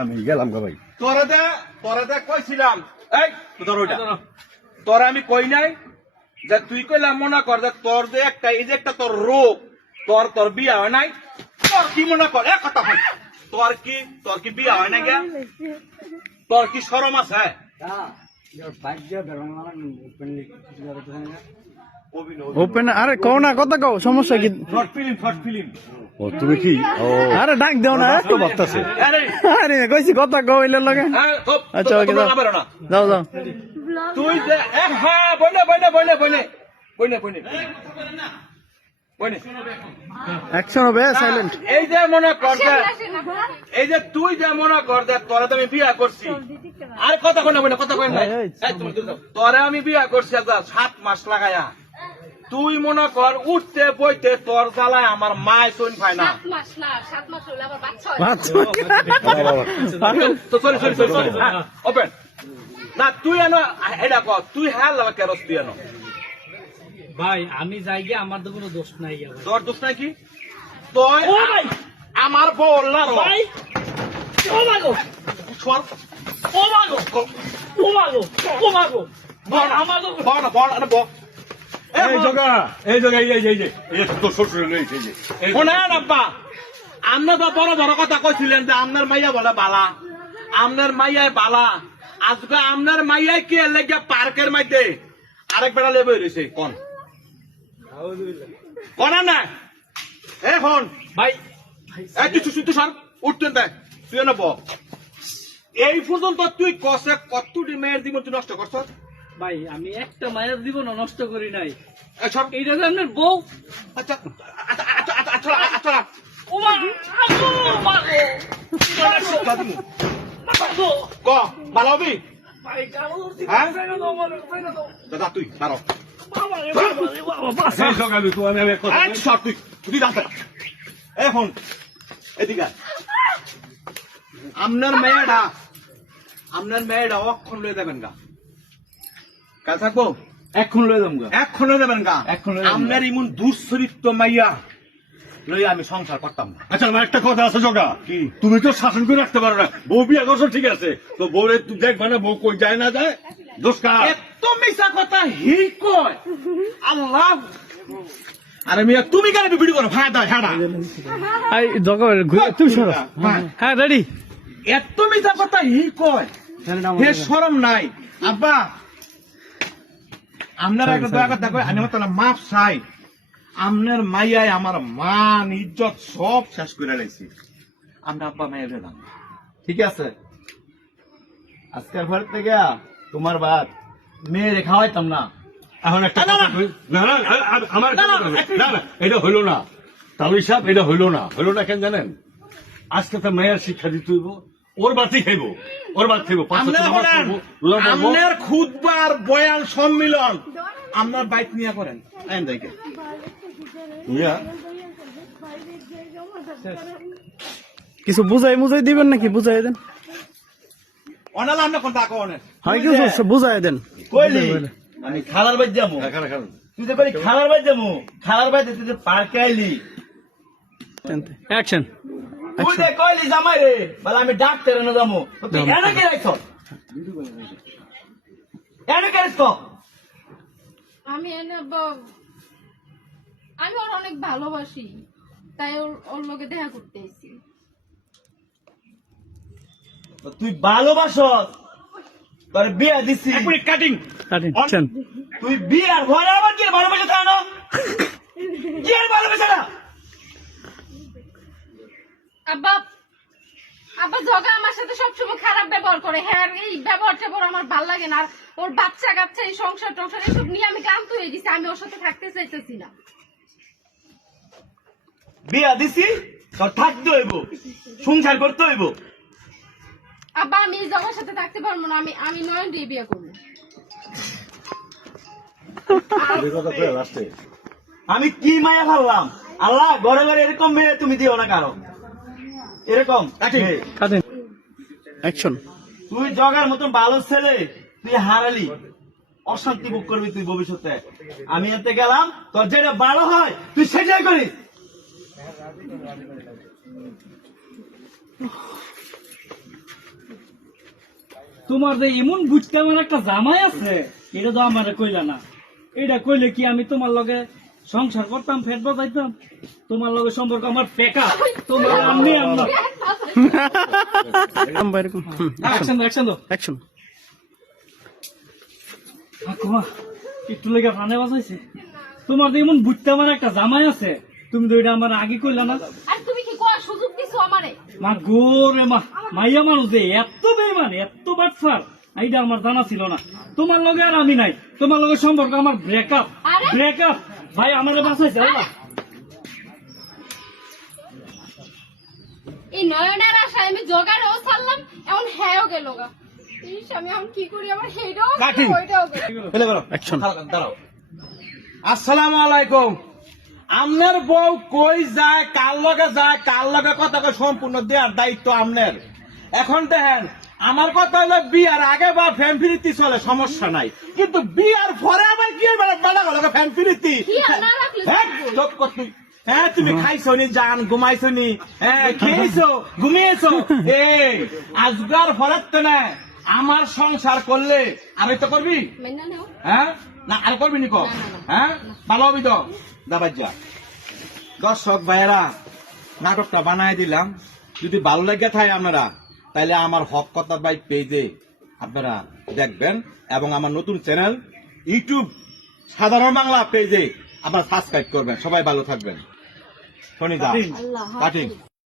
আমি গেলাম গা ভাই। তোরা দে তোরা দে কইছিলাম। এই তোর ওইটা তোরা আমি কই নাই যে তুই কইলাম মনে কর যে তোর যে একটা এই যে একটা তোর রোগ তোর তোর বিয়া হয় নাই। তোর কি মনে কর? এক কথা হয় তোর কি তোর কি বিয়া হয় নাই গা? তোর কি শরম আছে? ওপেন আরে কও না কথা কও সমস্যা কি? শর্ট ফিল্ম শর্ট ফিল্ম ও তুমি কি? ও। আরে ডাক দেও না। তো ভাবতাছে। আরে। আরে কইছি কথা কও লগে। হ্যাঁ আচ্ছা ওকে যাও যাও যাও তুই হ্যাঁ অ্যাকশন হবে সাইলেন্ট এই যে মনে কর এই যে তুই যে মনে কর যে তোরা তো আমি বিয়া করছি। আর কথা কই না কথা কই না এই, এই, এই, তুমি দূর যাও। তোরে আমি বিয়া করছি আজ সাত মাস লাগায়া। তুই মনে কর উঠতে বইতে তোর জ্বালায় আমার মায় শুন পায় না। না সাত মাস হলে আবার বাচ্চা sorry sorry sorry sorry open না তুই এনো এটা কর তুই হ্যাঁ লাগা কেরস তুই এনো। ভাই আমি যাই গিয়ে আমার তো কোনো দোষ নাই তোর দোষ নাই কি? তুই ও ভাই! আমার বল না ভাই! ও মাগো। ও মাগো ও মাগো ও মাগো ভাই আমাগো বল না, বল না, বল। এ, এই জগা এই জগা এই যে এই যে এই যে। তোর শ্বশুর এই এই যে। শোনেন আব্বা আপনি তো বড় বড় কথা কইছিলেন যে আপনার মাইয়া বলে বালা। আপনার মাইয়ায় বালা। আজকে আপনার মাইয়ায় কি লেগে পার্কের মধ্যে? আরেক বেড়া লেবে রয়েছে কোন? কোন না এখন ভাই। এই সর উঠতেন দেখ তুই না বল এই পর্যন্ত তুই কষে কতটি মেয়ের জীবন তুই নষ্ট করছ ভাই আমি একটা মায়ের জীবন নষ্ট করি নাই। এইটা যে আপনার বউ? আচ্ছা আচ্ছা আচ্ছা হ্যাঁ? দাদা তুই জানতে এখন এদিকে আয়। আপনার মেয়েটা আপনার মেয়েটা অক্ষণ লয়ে দেবেন গা। কাল থাকব? এখন লয়ে গা। এক্ষণ লয়ে দেবেন গা? লয়ে আপনার ইমন দুশ্চরিত্র মাইয়া। লই আমি সংসার করতাম না। আচ্ছা আমার একটা কথা আছে জগা। কি? তুমি তো শাসন করে রাখতে পারো না। বউ বিয়া করছ ঠিক আছে। তো বউরে তুই দেখবা না বউ কই যায় না যায়? দোষ কার? এত মিশা কথা হি কয়? আল্লাহ! আরে মিয়া তুমি কেন ভিডিও করো? হ্যাঁ দা হ্যাঁ দা। আই জগা ঘুরে তুই সরো। হ্যাঁ। হ্যাঁ রেডি। এত মিশা কথা হি কয়? হে শরম নাই। আব্বা আপনার একটা দয়া কথা কই আমি আমার মাপ চাই। আপনার মাইয়ায় আমার মান ইজ্জত সব শেষ করে লাইছি। আমরা আব্বা মাইয়া দিলাম ঠিক আছে। আজকের পর থেকে তোমার বাদ মেয়ে খাওয়াইতাম না। এখন একটা আমার না না এটা হইল না। তালুই সাহেব এটা হইল না। হইল না কেন জানেন? আজকে তো মেয়ের শিক্ষা দিতে হইব। ওর বাতি খাইব ওর বাদ খাইব আপনার খুদবার বয়ান সম্মিলন। আপনার বাইক নিয়ে করেন। আইন দেখে। ইয়া, কিছু বুঝাই বুঝাই দিবেন নাকি? বুঝাই দেন। অনাল আমরা কোন তাকে অনেক? হয় কিছু বুঝাই দেন। কইলি? আমি খালার বাদ যাব। হ্যাঁ। তুই যে বলি খালার বাদ যাব খালার বাদ তুই যে পার্কে আইলি। অ্যাকশন। তুই যে কইলি জামাই রে বলে আমি ডাক্তার এনে যাব তুই এনে কে রাখছ এনে কে রাখছ আমি এনে আমি ওর অনেক ভালোবাসি তাই ওর ওর লোকে দেখা করতে এসেছি তুই ভালোবাস তোর বিয়া দিছি। কাটিং অ্যাকশন তুই বিয়ার ঘরে আবার কি ভালোবাসা থাকে? না কি আর ভালোবাসা না আব্বা আব্বা জগা আমার সাথে সবসময় খারাপ ব্যবহার করে। হ্যাঁ এই ব্যবহার ট্যাবহার আমার ভালো লাগে না। আর ওর বাচ্চা কাচ্চা এই সংসার টংসার এসব নিয়ে আমি ক্লান্ত হয়ে দিছি আমি ওর সাথে থাকতে চাইতেছি না। বিয়া দিছি তোর থাকতে হইব সংসার করতে হইব। আব্বা আমি এই জগার সাথে থাকতে পারব না। আমি আমি নয়ন দিয়ে বিয়ে করব। আমি কি মায়া ভাবলাম? আল্লাহ ঘরে ঘরে এরকম মেয়ে তুমি দিও না কারও। এরকম অ্যাকশন তুই জগার মতন ভালো ছেলে তুই হারালি। অশান্তি ভোগ করবি তুই ভবিষ্যতে। আমি এতে গেলাম তোর যেটা ভালো হয় তুই সেটাই করিস। তোমার যে এমন বুঝতে আমার একটা জামাই আছে এটা তো আমার কইলা না। এটা কইলে কি আমি তোমার লগে সংসার করতাম ফেট বাজাইতাম? তোমার লগে সম্পর্ক আমার পেকা তোমার আমি আমরা অ্যাকশন অ্যাকশন দাও অ্যাকশন ঠাকুমা একটু লেগে ফানে বাজাইছে। তোমার তো এমন বুঝতে আমার একটা জামাই আছে। তুমি তো এটা আমার আগে কইলা না। আর তুমি কি কোয়া সুযোগ দিছো আমারে? মা গোরে মা মাইয়া মানুষ যে এত বেমান এত বাটফার এইটা আমার জানা ছিল না। তোমার লগে আর আমি নাই। তোমার লগে সম্পর্ক আমার ব্রেকআপ? ব্রেকআপ ভাই আমার বাঁচাইছে আল্লাহ। এই নয়নার আশায় আমি ছাড়লাম হ্যাঁও গেল গা আমি এখন কি করি আমার সেইটাও কাটিং। ওইটাও গেল। ফেলে করো Action. দাঁড়াও, দাঁড়াও আসসালামু আলাইকুম আমনের বউ কই যায় কার লগে যায় কার লগে কথা কয় সম্পূর্ণ দেওয়ার দায়িত্ব আমনের এখন দেখেন আমার কথা হলো বিয়ার আগে বা ফ্যান ফিরিতি চলে সমস্যা নাই কিন্তু বিয়ার পরে আবার কি বেড়া ফ্যান ফিরিতি কি আর হ্যাঁ, চলবো? চুপ কর তুই। হ্যাঁ তুমি খাইছো নি জান ঘুমাইছো নি হ্যাঁ খেয়েছো ঘুমিয়েছো? এ আজগার ফরাত তো না আমার সংসার করলে আমি তো করবি? হ্যাঁ? না আর করবি নি। হ্যাঁ? ভালো হবি তো? দাবাই যা। দর্শক ভাইয়েরা নাটকটা বানাই দিলাম। যদি ভালো লেগে থাকে আপনারা তাহলে আমার হক কথা বাই পেজে আপনারা দেখবেন এবং আমার নতুন চ্যানেল ইউটিউব সাধারণ বাংলা পেজে আপনারা সাবস্ক্রাইব করবেন। সবাই ভালো থাকবেন। শনি দা কাটিং। কাটিং